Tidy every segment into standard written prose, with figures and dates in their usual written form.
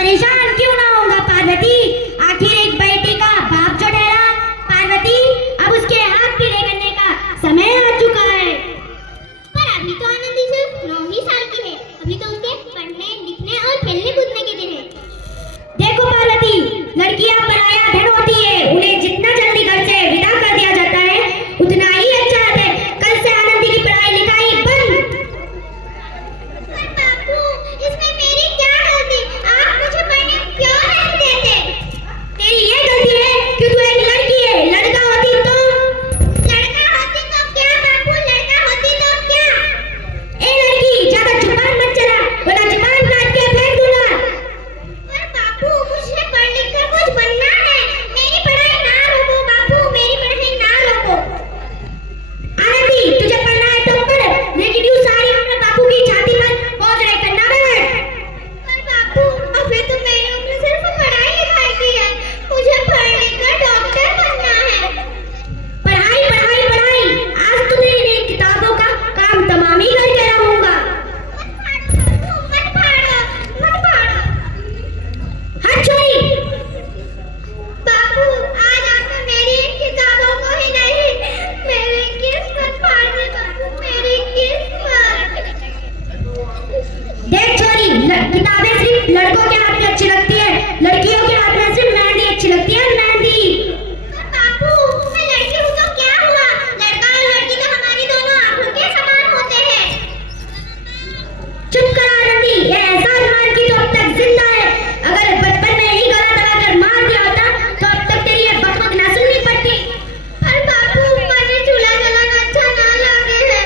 परेशान क्यों ना होगा पार्वती, आखिर एक बेटी का बाप जो ठहरा। पार्वती, अब उसके हाथ पीले करने का समय आ चुका है। पर अभी तो आनंदी सिर्फ 9 ही साल की है, अभी तो उसके पढ़ने लिखने और खेलने कूदने के दिन है। देखो पार्वती, लड़कियां पराया धन होती है, उन्हें जितना जल्दी घर से विदा कर दिया जाता है उतना ही अच्छा है। कल से आनंदी की पढ़ाई लिखाई बंद। पर बापू, इसमें मेरी क्या गलती? आप मुझे पढ़ने क्यों नहीं देते? तेरी ये गलती है कि तू एक लड़की है, लड़का होती तो क्या बापू, लड़का होती तो क्या? ए लड़की, ज्यादा जुबान मत चला वरना जुबान काट के फेंक दूंगा। पर बापू, मुझे पढ़ लिख कर कुछ बनना है, मेरी पढ़ाई ना रोको बापू, मेरी पढ़ाई ना रोको। आनंदी, तुझे पढ़ना है तो पढ़, लेकिन यूं सारी उम्र बापू की छाती पर बोझ रहकर ना बैठ। पर बापू, अभी तो मैंने उम्र सिर्फ पढ़ाई लिखाई की है, मुझे पढ़ लिख कर डॉक्टर बनना है। पढ़ाई पढ़ाई पढ़ाई, आज तो तेरी इन किताबों का काम तमाम ही करके रहूंगा। मत फाड़ो। हट छोरी। बापू, आज आपने मेरी इन किताबों को ही नहीं, मेरी किस्मत फाड़ दी बापू, मेरी किस्मत। देख छोरी, किताबें सिर्फ लड़कों के हाथ में अच्छी लगती है, लड़कियों के हाथ में सिर्फ मेहंदी अच्छी लगती है, मेहंदी। बापू, मैं लड़की हूँ तो क्या हुआ? लड़का और लड़की तो हमारी दोनों आंखों के समान होते हैं। चुप कर आनंदी, ये एहसान मान की जो अब तक जिंदा है। अगर बचपन में ही गला दबाकर मार दिया होता तो अब तक तेरी ये बकबक ना सुननी पड़ती। पर बापू, मुझे चूल्हा जलाना अच्छा ना लगे है।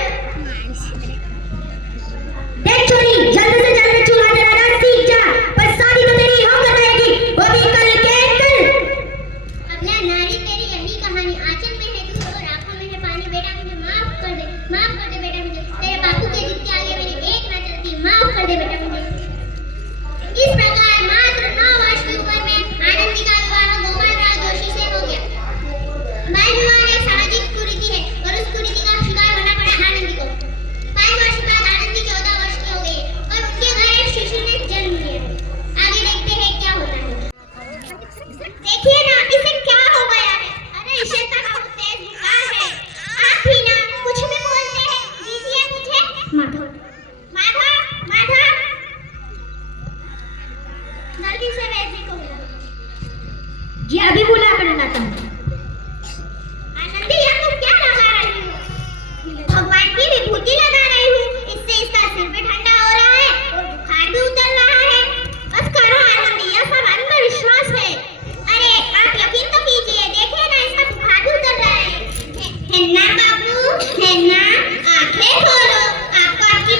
देख छोरी, जल्द से जल्द चूल्हा जलाना सीख जा, पर शादी तो तेरी होकर रहेगी, वो भी कल के कल। अबला नारी, तेरी यही कहानी, आंचल में है दूध और आंखों में है पानी। बेटा मुझे माफ कर दे बेटा, मुझे तेरे बापू के जिद के आगे मैंने एक ना चलती, माफ कर दे बेटा मुझे। इस प्रकार मात्र 9 वर्ष की उम्र में आनंदी का विवाह गोपालराव जोशी से हो गया। बाल विवाह एक सामाजिक कुरीति है और उस कुरीति का शिकार होना पड़ा आनंदी को। 5 वर्ष बाद आनंदी 14 वर्ष की हो गई और उनके घर एक शिशु ने जन्म लिया। आगे देखते हैं क्या होता है। देखिए ना, इसे क्या हो गया है? अरे इसे तो बहुत तेज बुखार है। आप ही ना कुछ भी बोलते हैं, दीजिए मुझे। माधव, जल्दी से वैद्य को बुलाओ। जी अभी बुला कर लाता हूँ। आनंदी, यह तुम क्या लगा रही हो? भगवान की विभूति लगा रही हूँ, इससे इसका सिर भी ठंडा हो रहा है और बुखार भी उतर रहा है। बस करो आनंदी, यह सब अंधविश्वास है। अरे आप यकीन तो कीजिए, देखिए ना, इसका बुखार भी उतर रहा है। है ना बाबू, है ना? आंखें खोलो, आपको आपकी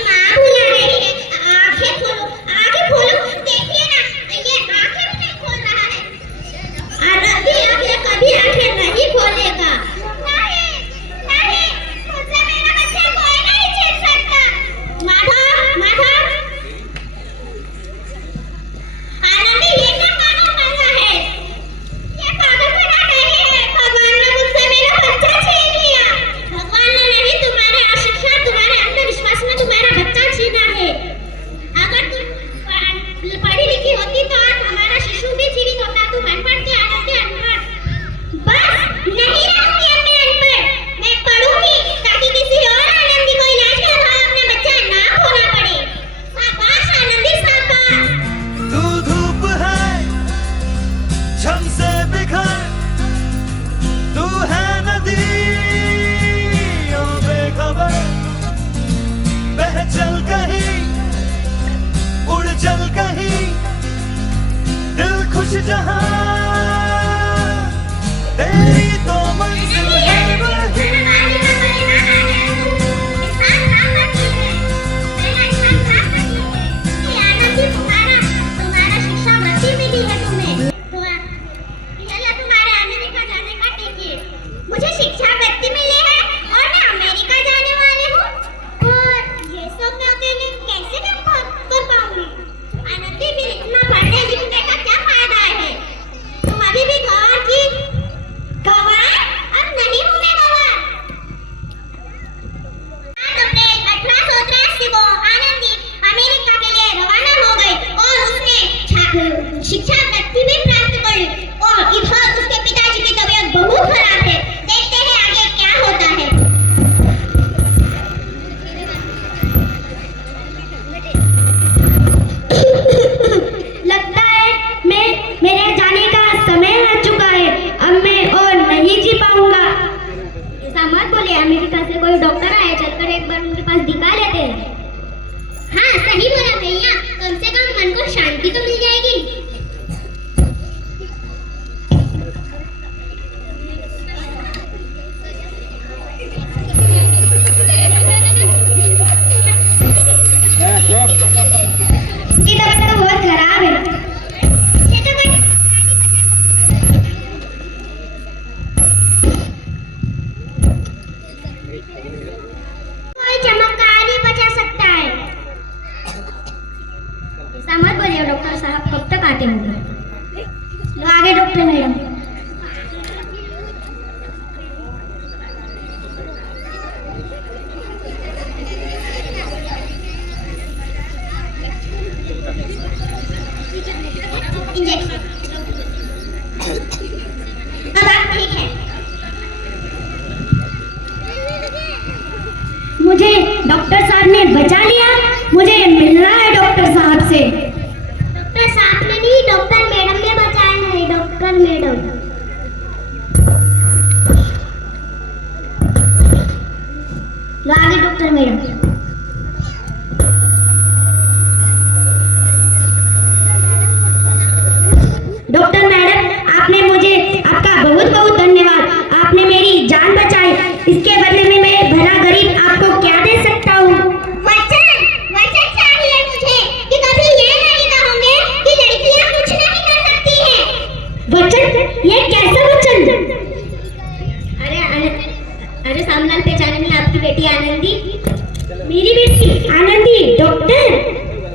मेरी बेटी आनंदी डॉक्टर।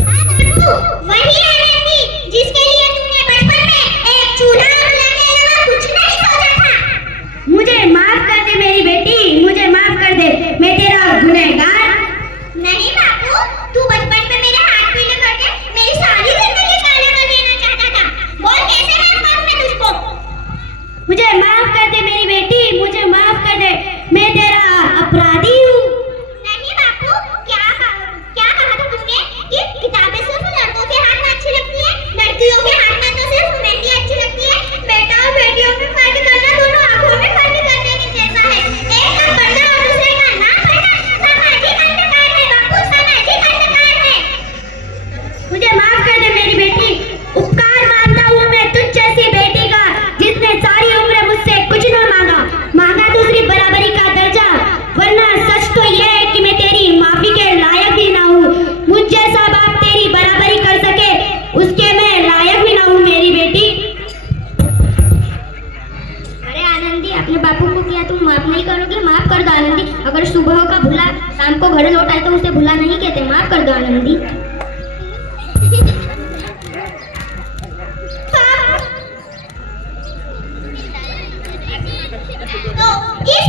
हाँ बापू, वही आनंदी जिसके लिए तूने बचपन में एक चूल्हा बुलाने के अलावा कुछ नहीं सोचा था। मुझे माफ कर दे मेरी बेटी, मुझे माफ कर दे, मैं तेरा गुनहगार। नहीं बापू, तू बचपन में मेरे हाथ पीले करके मेरी सारी जिंदगी काला कर देना चाहता था। बोल कैसे माफ करूं मैं तुझको? मुझे माफ कर दे मेरी बेटी, मुझे माफ कर दे, मैं तेरा अपराधी हूँ। नहीं बापू, क्या कहा था तुमने कि किताबें सिर्फ लड़कों के हाथ में अच्छी लगती है, लड़कियों के हाथ में तो सिर्फ मेहंदी अच्छी लगती है। बेटा और बेटियों में फर्क करना दोनों आंखों में फर्क करने के जैसा है। एक का पढ़ना और दूसरे का ना पढ़ना सामाजिक अंधकार है बापू, सामाजिक अंधकार है। मुझे माफ कर दे मेरी बेटी, उपकार मानता हूँ मैं तुझ जैसी बेटी का जिसने सारी उम्र मुझसे कुछ न मांगा तो सिर्फ बराबरी का दर्जा, वरना सच तो यह है कि मैं तेरी माफी के लायक भी ना हूँ। मुझ जैसा बाप तेरी बराबरी कर सके उसके मैं लायक भी ना हूँ मेरी बेटी। अरे आनंदी, अपने बापू को किया तुम माफ नहीं करोगे? माफ कर दो आनंदी। अगर सुबह का भूला शाम को घर लौट आए तो उसे भूला नहीं कहते। माफ कर दो आनंदी। तो इस